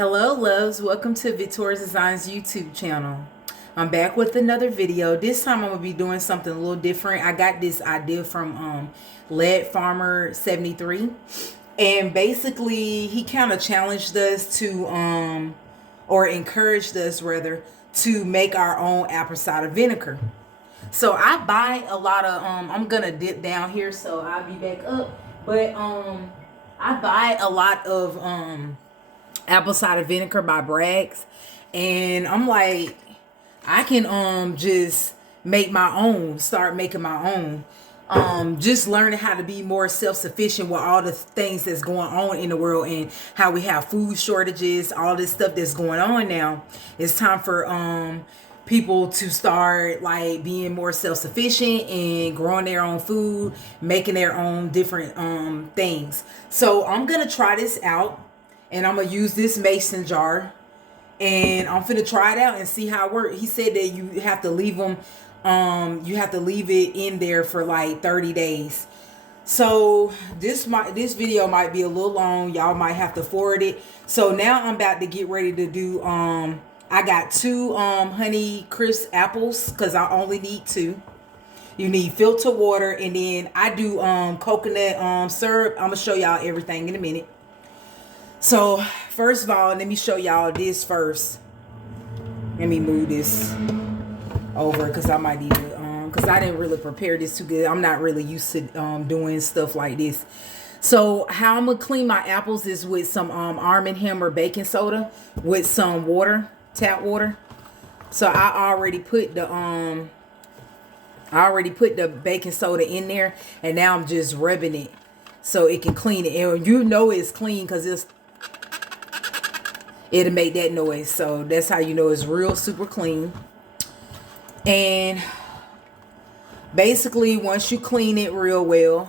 Hello loves, welcome to Victoria's Designs YouTube channel. I'm back with another video. This time I'm going to be doing something a little different. I got this idea from Lead Farmer 73, and basically he kind of challenged us to or encouraged us rather to make our own apple cider vinegar. So I buy a lot of I'm going to dip down here so I'll be back up, but I buy a lot of apple cider vinegar by Bragg's, and I'm like, I can just make my own, start making my own, just learning how to be more self-sufficient with all the things that's going on in the world and how we have food shortages, all this stuff that's going on now. It's time for people to start like being more self-sufficient and growing their own food, making their own different things. So I'm gonna try this out, and I'm gonna use this mason jar, and I'm finna try it out and see how it works. He said that you have to leave them, you have to leave it in there for like 30 days. So this video might be a little long. Y'all might have to forward it. So now I'm about to get ready to do. I got two honey crisp apples because I only need two. You need filtered water, and then I do coconut syrup. I'm gonna show y'all everything in a minute. So first of all, let me show y'all this first. Let me move this over because I might need to, because I didn't really prepare this too good. I'm not really used to doing stuff like this. So how I'm gonna clean my apples is with some Arm & Hammer baking soda with some water, tap water. So I already put the baking soda in there, and now I'm just rubbing it so it can clean it. And you know it's clean because it'll make that noise. So that's how you know it's real super clean. And basically once you clean it real well,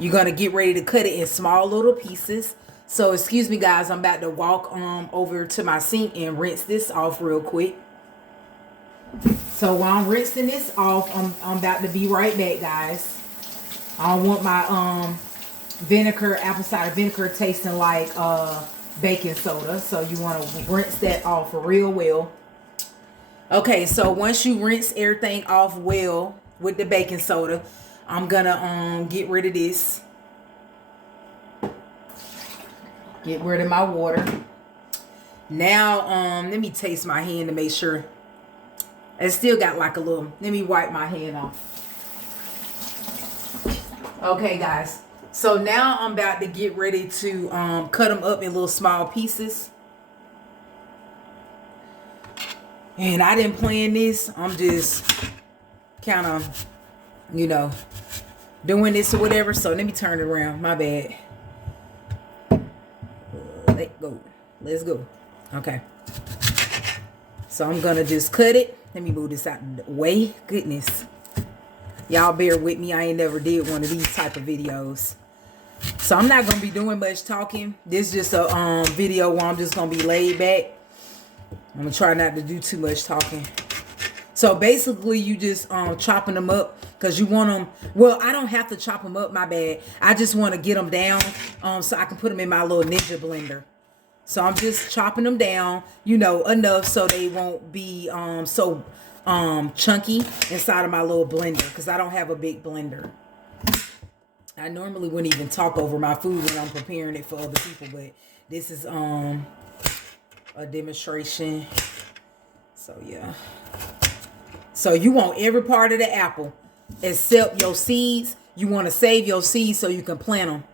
you're gonna get ready to cut it in small little pieces. So excuse me guys, I'm about to walk over to my sink and rinse this off real quick. So while I'm rinsing this off, I'm about to be right back, guys. I don't want my vinegar, apple cider vinegar, tasting like baking soda. So you want to rinse that off real well. Okay, so once you rinse everything off well with the baking soda, I'm gonna get rid of this. Get rid of my water. Now let me taste my hand to make sure. It still got like a little, let me wipe my hand off. Okay guys, so now I'm about to get ready to cut them up in little small pieces. And I didn't plan this. I'm just kind of, you know, doing this or whatever. So let me turn it around. My bad. Let go. Let's go. Okay. So I'm going to just cut it. Let me move this out of the way. Goodness. Y'all bear with me. I ain't never did one of these type of videos. So I'm not going to be doing much talking. This is just a video where I'm just going to be laid back. I'm going to try not to do too much talking. So basically you just chopping them up because you want them. Well, I don't have to chop them up. My bad. I just want to get them down so I can put them in my little Ninja blender. So I'm just chopping them down, you know, enough so they won't be so chunky inside of my little blender because I don't have a big blender. I normally wouldn't even talk over my food when I'm preparing it for other people, but this is a demonstration. So yeah. So you want every part of the apple except your seeds. You want to save your seeds so you can plant them.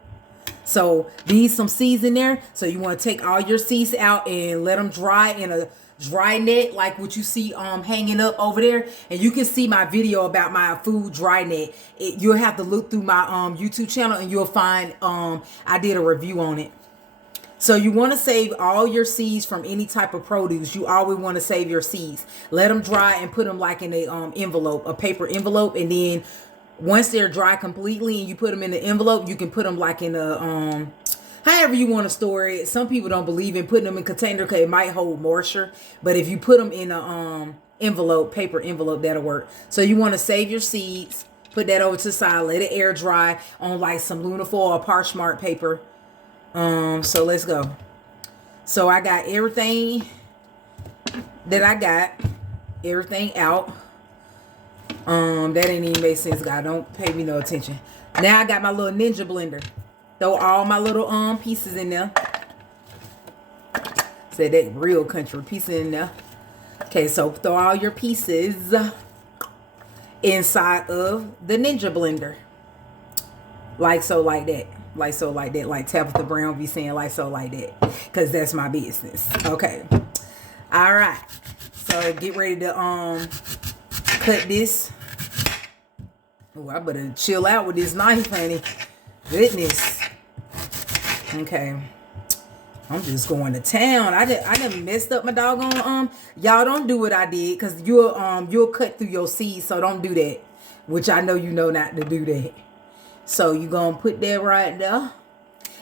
So these some seeds in there. So you want to take all your seeds out and let them dry in a dry net like what you see hanging up over there. And you can see my video about my food dry net. You'll have to look through my YouTube channel and you'll find I did a review on it. So you want to save all your seeds from any type of produce. You always want to save your seeds. Let them dry and put them like in a envelope, a paper envelope, and then once they're dry completely and you put them in the envelope, you can put them like in a however you want to store it. Some people don't believe in putting them in container because it might hold moisture, but if you put them in a envelope, paper envelope, that'll work. So you want to save your seeds, put that over to the side, let it air dry on like some Luna foil or Parchmark paper. So let's go. So I got everything that I got, everything out. That ain't even make sense, guys. Don't pay me no attention. Now I got my little Ninja blender. Throw all my little pieces in there. Say that real country, pieces in there. Okay, so throw all your pieces inside of the Ninja blender. Like so, like that. Like so, like that. Like Tabitha Brown be saying like so, like that. Because that's my business. Okay. All right. So get ready to cut this. Oh, I better chill out with this knife, honey. Goodness. Okay. I'm just going to town. I done messed up my doggone y'all don't do what I did, because you'll cut through your seeds, so don't do that. Which I know you know not to do that. So you gonna put that right there.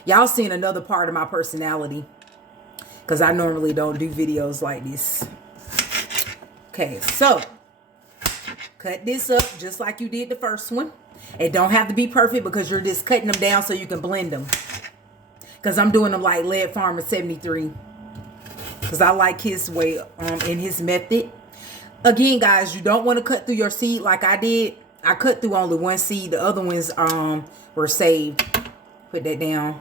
Y'all seen another part of my personality, because I normally don't do videos like this. Okay, so cut this up just like you did the first one. It don't have to be perfect, because you're just cutting them down so you can blend them. Because I'm doing them like Lead Farmer 73. Because I like his way and his method. Again, guys, you don't want to cut through your seed like I did. I cut through only one seed. The other ones were saved. Put that down.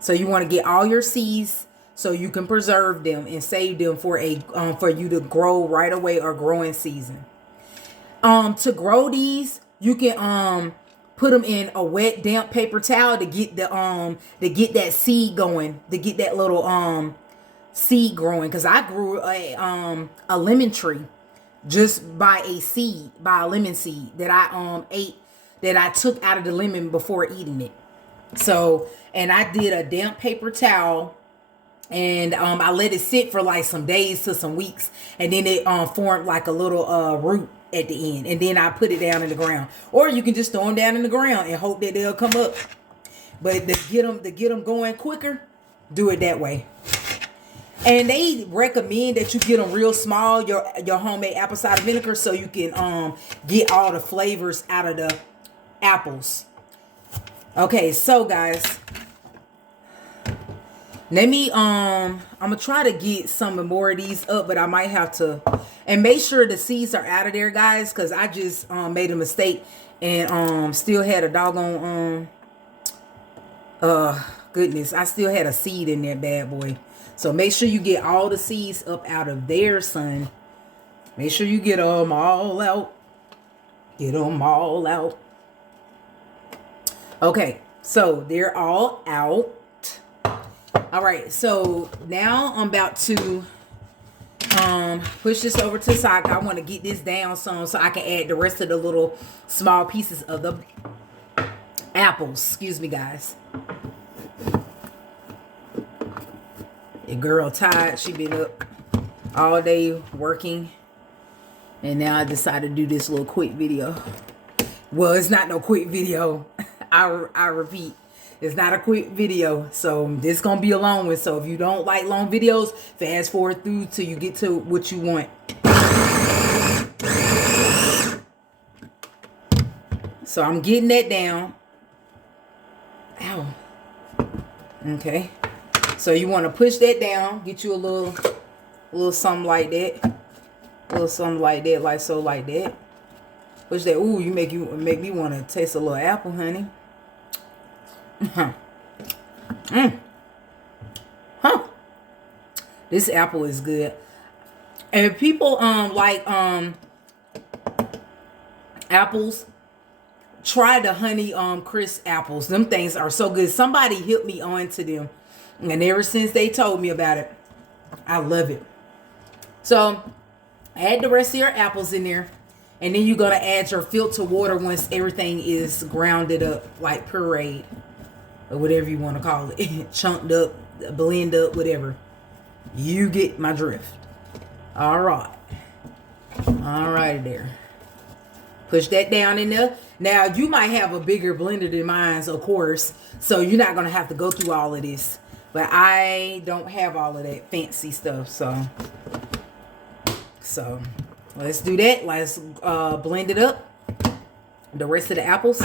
So you want to get all your seeds so you can preserve them and save them for you to grow right away or grow in season. To grow these, you can put them in a wet, damp paper towel to get that seed going, to get that little seed growing. Because I grew a lemon tree just by a lemon seed that I ate, that I took out of the lemon before eating it. So, and I did a damp paper towel, and I let it sit for like some days to some weeks, and then it formed like a little root at the end, and then I put it down in the ground. Or you can just throw them down in the ground and hope that they'll come up. But to get them going quicker, do it that way. And they recommend that you get them real small, your homemade apple cider vinegar, so you can get all the flavors out of the apples. Okay, so guys, let me I'm gonna try to get some more of these up, but I might have to. And make sure the seeds are out of there, guys, because I just made a mistake and still had a doggone goodness, I still had a seed in that bad boy. So make sure you get all the seeds up out of there, son. Make sure you get them all out. Get them all out. Okay, so they're all out. All right, so now I'm about to push this over to the side. I want to get this down some so I can add the rest of the little small pieces of the apples. Excuse me, guys. Your girl tired. She been up all day working, and now I decided to do this little quick video. Well, it's not no quick video. I repeat, it's not a quick video. So this gonna be a long one. So if you don't like long videos, fast forward through till you get to what you want. So I'm getting that down. Ow. Okay. So you want to push that down. Get you a little something like that. A little something like that, like so, like that. Push that. Ooh, you make me want to taste a little apple, honey. This apple is good. And if people like apples, try the honey crisp apples. Them things are so good. Somebody hit me on to them, and ever since they told me about it, I love it. So add the rest of your apples in there, and then you're gonna add your filtered water once everything is grounded up, like pureed, or whatever you want to call it. Chunked up, blend up, whatever. You get my drift. All right. All right there. Push that down in there. Now, you might have a bigger blender than mine, of course, so you're not going to have to go through all of this. But I don't have all of that fancy stuff, so let's do that. Let's blend it up. The rest of the apples.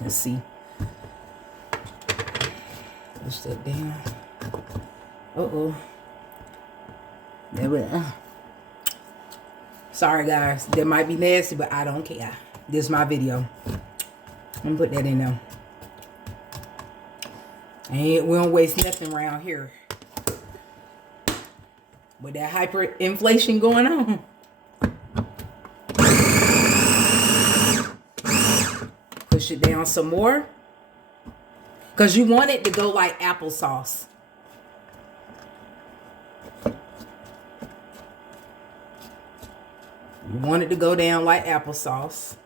can see. Push that down. Uh-oh. There we go. Sorry, guys. That might be nasty, but I don't care. This is my video. I'm gonna put that in there. And we don't waste nothing around here. With that hyperinflation going on. Push it down some more. Because you want it to go like applesauce. You want it to go down like applesauce.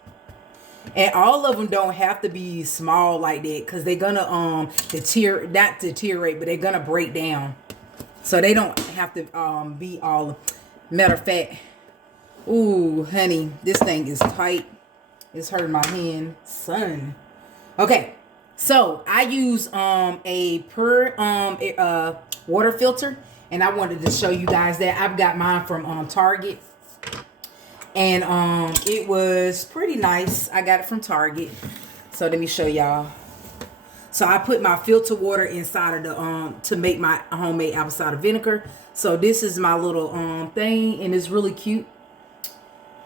And all of them don't have to be small like that, because they're gonna not deteriorate, but they're gonna break down. So they don't have to be all. Matter of fact, ooh, honey, this thing is tight. It's hurting my hand, son. Okay, so I use a pure water filter, and I wanted to show you guys that I've got mine from Target. And it was pretty nice. I got it from Target. So let me show y'all. So I put my filter water inside of the to make my homemade apple cider vinegar. So this is my little thing, and it's really cute.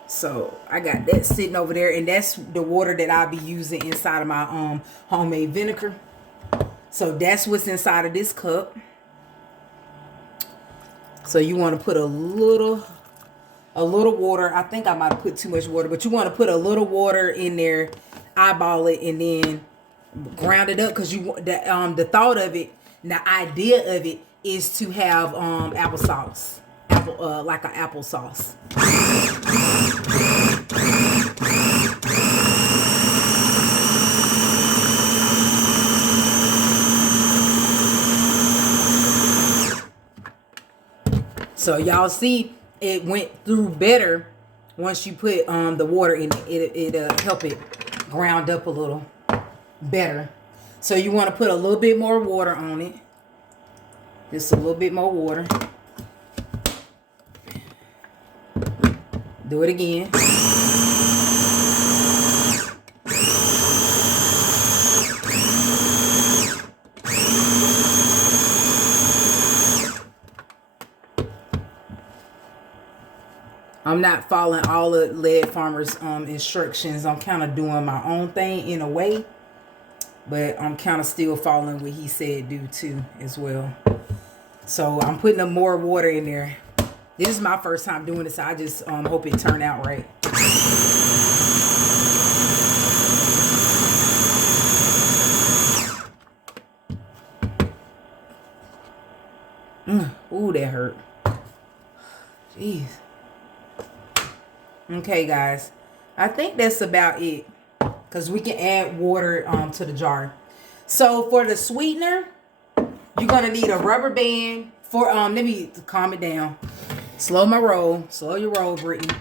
So I got that sitting over there, and that's the water that I'll be using inside of my homemade vinegar. So that's what's inside of this cup. So you want to put a little water. I think I might have put too much water, but you want to put a little water in there, eyeball it, and then ground it up, because the thought of it, the idea of it is to have applesauce, like an applesauce. So y'all see, it went through better once you put the water in it. It'll help it ground up a little better. So you want to put a little bit more water on it. Just a little bit more water. Do it again. I'm not following all the Lead Farmer's instructions. I'm kind of doing my own thing in a way, but I'm kind of still following what he said do too as well. So I'm putting up more water in there. This is my first time doing this. So I just hope it turned out right. Ooh, that hurt. Jeez. Okay, guys. I think that's about it, because we can add water to the jar. So for the sweetener, you're gonna need a rubber band. For let me calm it down. Slow your roll, Brittany.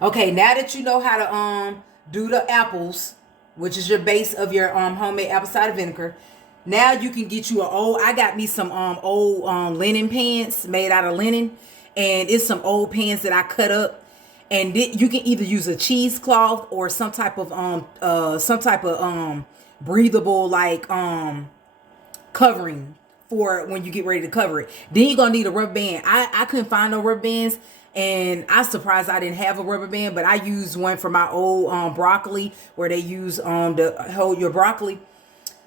Okay, now that you know how to do the apples, which is your base of your homemade apple cider vinegar, now you can get you I got me some old linen pans made out of linen, and it's some old pans that I cut up. And you can either use a cheesecloth or some type of breathable like covering for when you get ready to cover it. Then you're gonna need a rubber band. I couldn't find no rubber bands, and I'm surprised I didn't have a rubber band, but I used one for my old broccoli, where they use to hold your broccoli.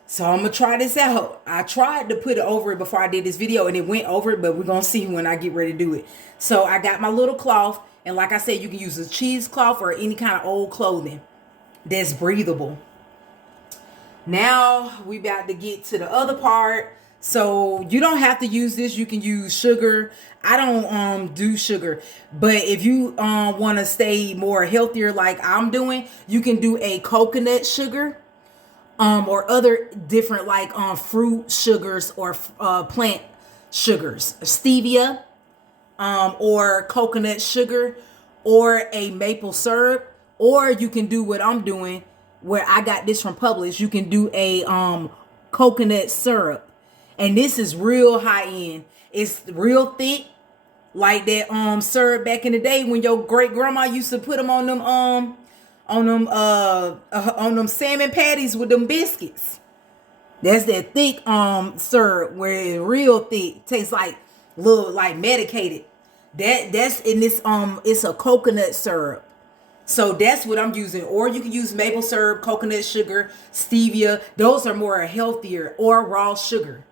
So I'm gonna try this out. I tried to put it over it before I did this video, and it went over it, but we're gonna see when I get ready to do it. So I got my little cloth. And like I said, you can use a cheesecloth or any kind of old clothing that's breathable. Now we about to get to the other part. So you don't have to use this. You can use sugar. I don't do sugar. But if you want to stay more healthier like I'm doing, you can do a coconut sugar or other different like fruit sugars or plant sugars. Stevia. Or coconut sugar, or a maple syrup, or you can do what I'm doing, where I got this from Publix. You can do a coconut syrup, and this is real high end. It's real thick, like that syrup back in the day when your great grandma used to put them on them on them salmon patties with them biscuits. That's that thick syrup where it's real thick. Tastes like little like medicated. That's in this it's a coconut syrup. So that's what I'm using. Or you can use maple syrup, coconut sugar, stevia. Those are more healthier. Or raw sugar.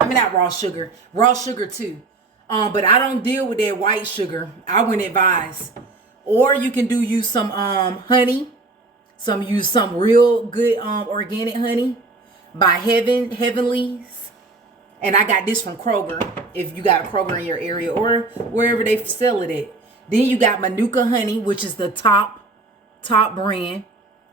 I mean, not raw sugar. Raw sugar too. But I don't deal with that white sugar. I wouldn't advise. Or you can use some honey. Use some real good organic honey by Heavenly's. And I got this from Kroger. If you got a Kroger in your area or wherever they sell it at. Then you got Manuka honey, which is the top brand.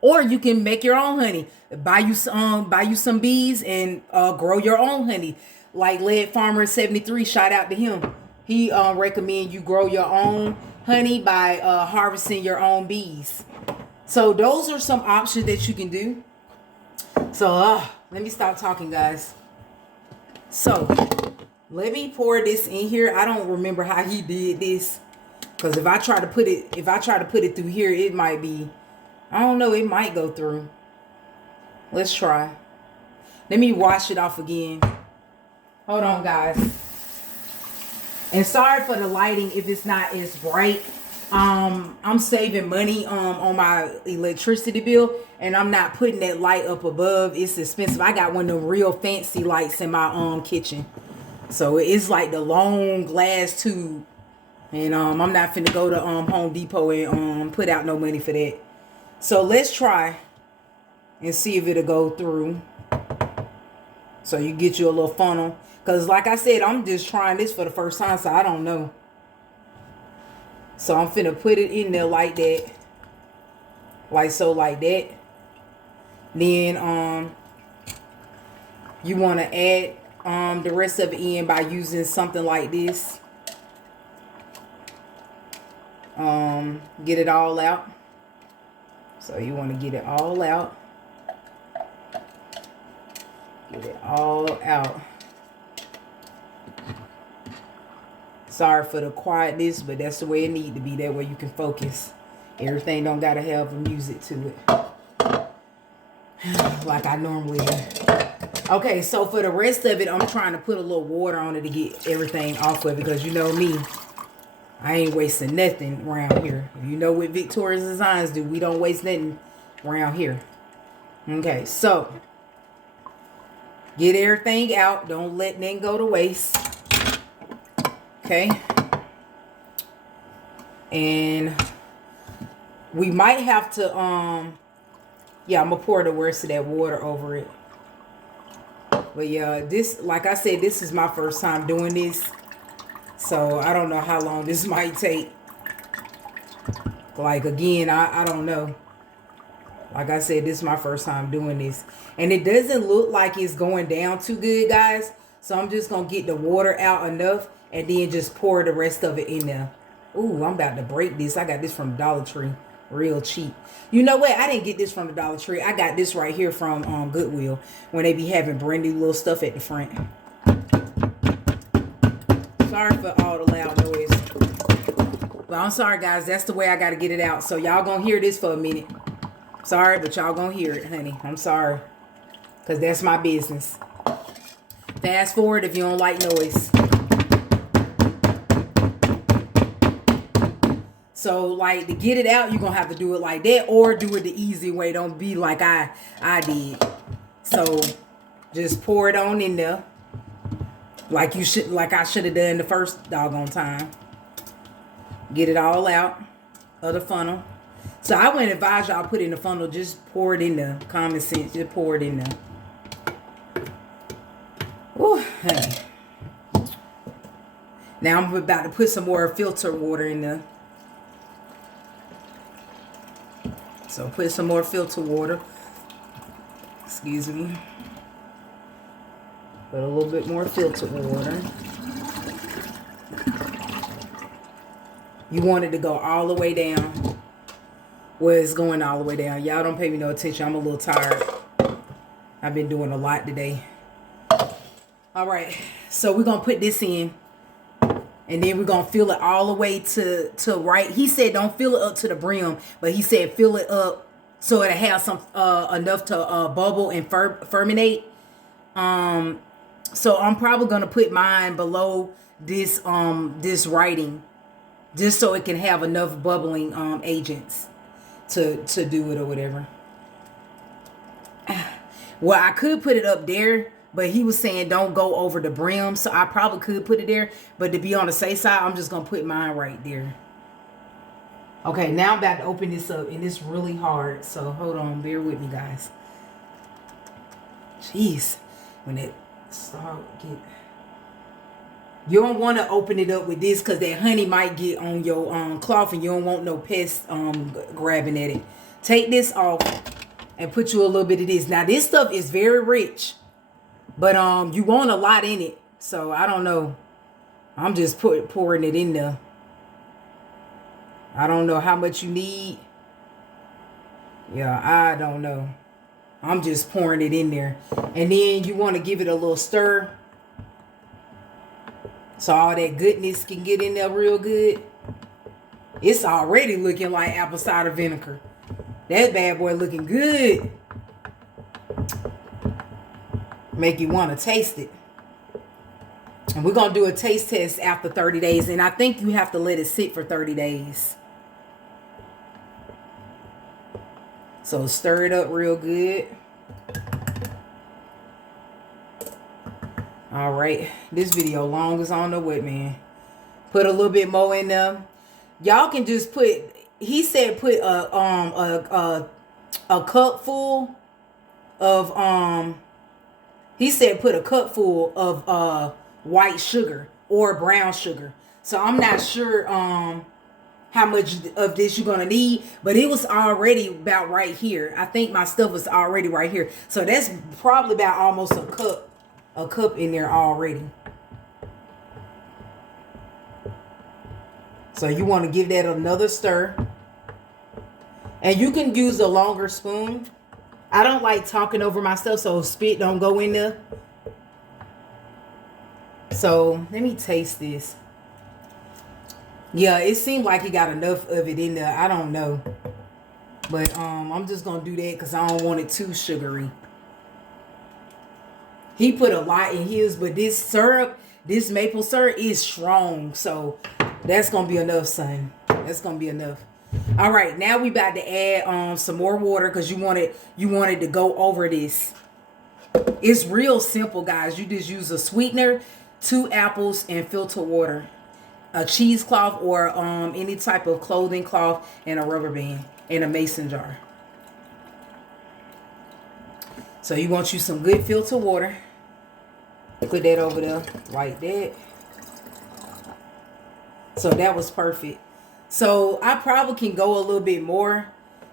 Or you can make your own honey. Buy you some bees and grow your own honey. Like Lead Farmer 73, shout out to him. He recommend you grow your own honey by harvesting your own bees. So those are some options that you can do. So let me stop talking, guys. So let me pour this in here. I don't remember how he did this. Because if I try to put it through here, it might be, I don't know, it might go through. Let's try. Let me wash it off again. Hold on, guys. And sorry for the lighting if it's not as bright. I'm saving money on my electricity bill, and I'm not putting that light up above. It's expensive. I got one of them real fancy lights in my kitchen. So it's like the long glass tube. And I'm not finna go to Home Depot and put out no money for that. So let's try and see if it'll go through. So you get you a little funnel. Because like I said, I'm just trying this for the first time, so I don't know. So I'm finna put it in there like that. Like so, like that. Then you want to add the rest of it in by using something like this. Get it all out. So you want to get it all out. Get it all out. Sorry for the quietness, but that's the way it need to be. That way you can focus. Everything don't gotta have music to it. Like I normally do. Okay, so for the rest of it, I'm trying to put a little water on it to get everything off of it. Because you know me, I ain't wasting nothing around here. You know what Victoria's Designs do. We don't waste nothing around here. Okay, so get everything out. Don't let nothing go to waste. Okay. And we might have to, yeah, I'm going to pour the rest of that water over it. But yeah, this, like I said, this is my first time doing this. So I don't know how long this might take. Like, again, I don't know. Like I said, this is my first time doing this. And it doesn't look like it's going down too good, guys. So I'm just going to get the water out enough and then just pour the rest of it in there. Ooh, I'm about to break this. I got this from Dollar Tree. Real cheap. You know what? I didn't get this from the Dollar Tree. I got this right here from Goodwill. When they be having brand new little stuff at the front. Sorry for all the loud noise. But I'm sorry, guys. That's the way I got to get it out. So y'all gonna hear this for a minute. Sorry, but y'all gonna hear it, honey. I'm sorry. Because that's my business. Fast forward if you don't like noise. So, like, to get it out, you're going to have to do it like that. Or do it the easy way. Don't be like I did. So, just pour it on in there. Like I should have done the first doggone time. Get it all out of the funnel. So, I wouldn't advise y'all put it in the funnel. Just pour it in there. Common sense. Just pour it in there. Ooh, honey. Now, I'm about to put some more filter water in there. So put some more filter water. Excuse me. Put a little bit more filter water. You want it to go all the way down. Well, it's going all the way down. Y'all don't pay me no attention. I'm a little tired. I've been doing a lot today. All right. So we're going to put this in. And then we're going to fill it all the way to right. He said don't fill it up to the brim, but he said fill it up so it'll have some enough to bubble and fermentate. So I'm probably going to put mine below this this writing just so it can have enough bubbling agents to do it or whatever. Well, I could put it up there, but he was saying don't go over the brim, so I probably could put it there. But to be on the safe side, I'm just going to put mine right there. Okay, now I'm about to open this up, and it's really hard. So hold on, bear with me, guys. Jeez, when it start get, you don't want to open it up with this because that honey might get on your cloth, and you don't want no pests grabbing at it. Take this off and put you a little bit of this. Now this stuff is very rich, but you want a lot in it, so I don't know. I'm just pouring it in there. I don't know how much you need. Yeah, I don't know. I'm just pouring it in there. And then you want to give it a little stir so all that goodness can get in there real good. It's already looking like apple cider vinegar. That bad boy looking good. Make you want to taste it. And we're going to do a taste test after 30 days. And I think you have to let it sit for 30 days. So stir it up real good. All right. This video long as I don't know what, man. Put a little bit more in there. Y'all can just put, he said put a cup full of, he said put a cup full of white sugar or brown sugar. So I'm not sure how much of this you're gonna need, but it was already about right here. I think my stuff was already right here, so that's probably about almost a cup in there already. So you want to give that another stir, and you can use a longer spoon. I don't like talking over my stuff, so spit don't go in there. So let me taste this. Yeah, it seemed like he got enough of it in there. I don't know. But I'm just going to do that because I don't want it too sugary. He put a lot in his, but this syrup, this maple syrup is strong. So that's going to be enough, son. That's going to be enough. All right, now we about to add some more water because you wanted to go over this. It's real simple, guys. You just use a sweetener, 2 apples, and filtered water. A cheesecloth or any type of clothing cloth, and a rubber band and a mason jar. So you want you some good filtered water. Put that over there like that. So that was perfect. So I probably can go a little bit more.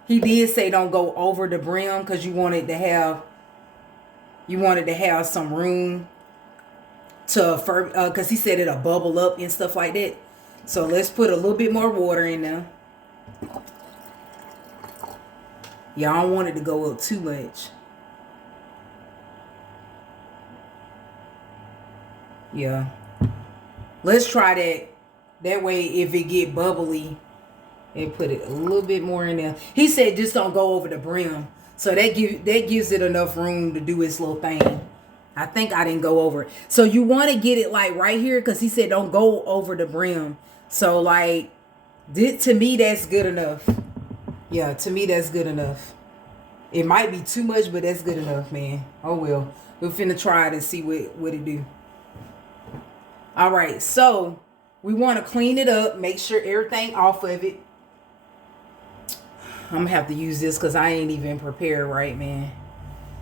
He did say don't go over the brim because you wanted to have some room to because he said it'll bubble up and stuff like that. So let's put a little bit more water in there. Y'all don't want it to go up too much. Yeah, let's try that. That way if it get bubbly, and put it a little bit more in there. He said just don't go over the brim, so that gives it enough room to do its little thing. I think I didn't go over it. So you want to get it like right here because he said don't go over the brim. So like this, to me, that's good enough. Yeah, to me, that's good enough. It might be too much, but that's good enough, man. Oh, well. We're finna try it and see what it do. All right, so we want to clean it up. Make sure everything off of it. I'm going to have to use this because I ain't even prepared right, man.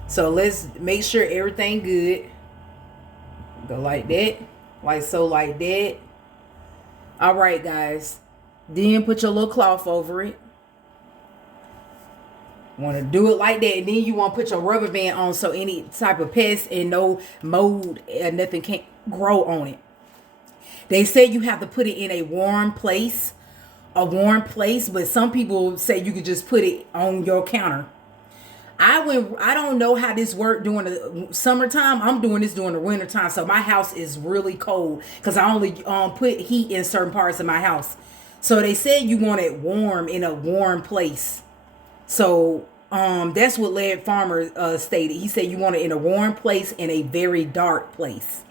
So let's make sure everything good. Go like that. Like so, like that. All right, guys. Then put your little cloth over it. Want to do it like that. And then you want to put your rubber band on so any type of pest and no mold and nothing can't grow on it. They say you have to put it in a warm place. But some people say you could just put it on your counter. I don't know how this worked during the summertime. I'm doing this during the winter time. So my house is really cold because I only put heat in certain parts of my house. So they said you want it warm in a warm place. So that's what Led Farmer stated. He said you want it in a warm place in a very dark place.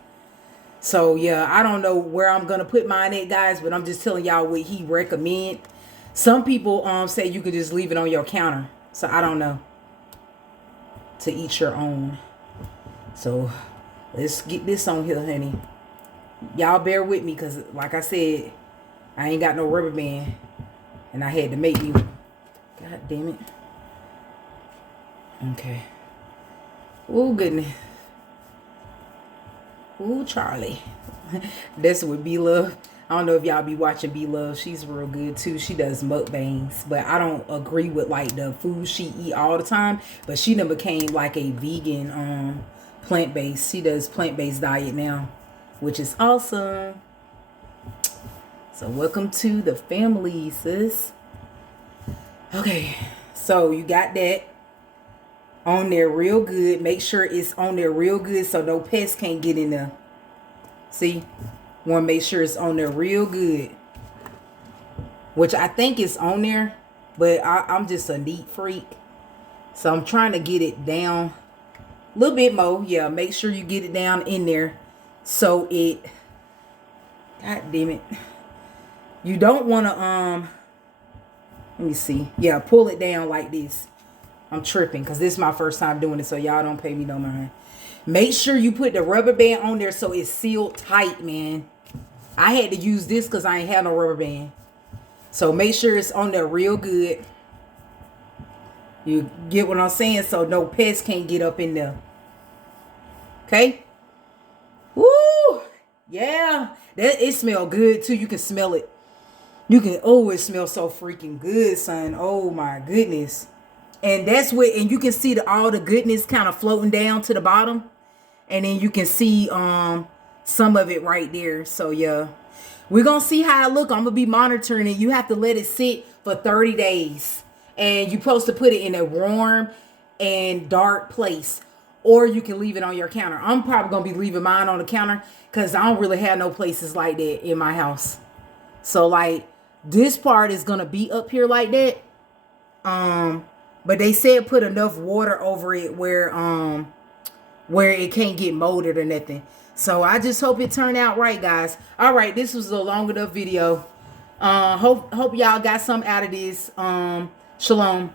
So yeah, I don't know where I'm gonna put mine at, guys, but I'm just telling y'all what he recommend. Some people say you could just leave it on your counter. So I don't know. To each your own. So let's get this on here, honey. Y'all bear with me because like I said, I ain't got no rubber band. And I had to make me one. God damn it. Okay. Oh goodness. Ooh, Charlie. That's what B-Love. I don't know if y'all be watching B-Love. She's real good too. She does mukbangs. But I don't agree with like the food she eat all the time. But she done became like a vegan plant-based. She does plant-based diet now. Which is awesome. So welcome to the family, sis. Okay. So you got that on there real good. Make sure it's on there real good so no pests can't get in there. See? Want to make sure it's on there real good. Which I think is on there. But I'm just a neat freak. So I'm trying to get it down a little bit more. Yeah, make sure you get it down in there. So it... God damn it. You don't want to... Let me see. Yeah, pull it down like this. I'm tripping because this is my first time doing it, so y'all don't pay me no mind. Make sure you put the rubber band on there so it's sealed tight, man. I had to use this because I ain't had no rubber band. So make sure it's on there real good. You get what I'm saying? So no pests can't get up in there. Okay? Woo! Yeah. It smells good too. You can smell it. You can, oh, it smells so freaking good, son. Oh my goodness. And that's what, and you can see all the goodness kind of floating down to the bottom. And then you can see some of it right there. So yeah, we're going to see how it look. I'm going to be monitoring it. You have to let it sit for 30 days. And you're supposed to put it in a warm and dark place. Or you can leave it on your counter. I'm probably going to be leaving mine on the counter because I don't really have no places like that in my house. So like this part is going to be up here like that. But they said put enough water over it where it can't get molded or nothing. So I just hope it turned out right, guys. All right, this was a long enough video. Hope y'all got some out of this. Shalom.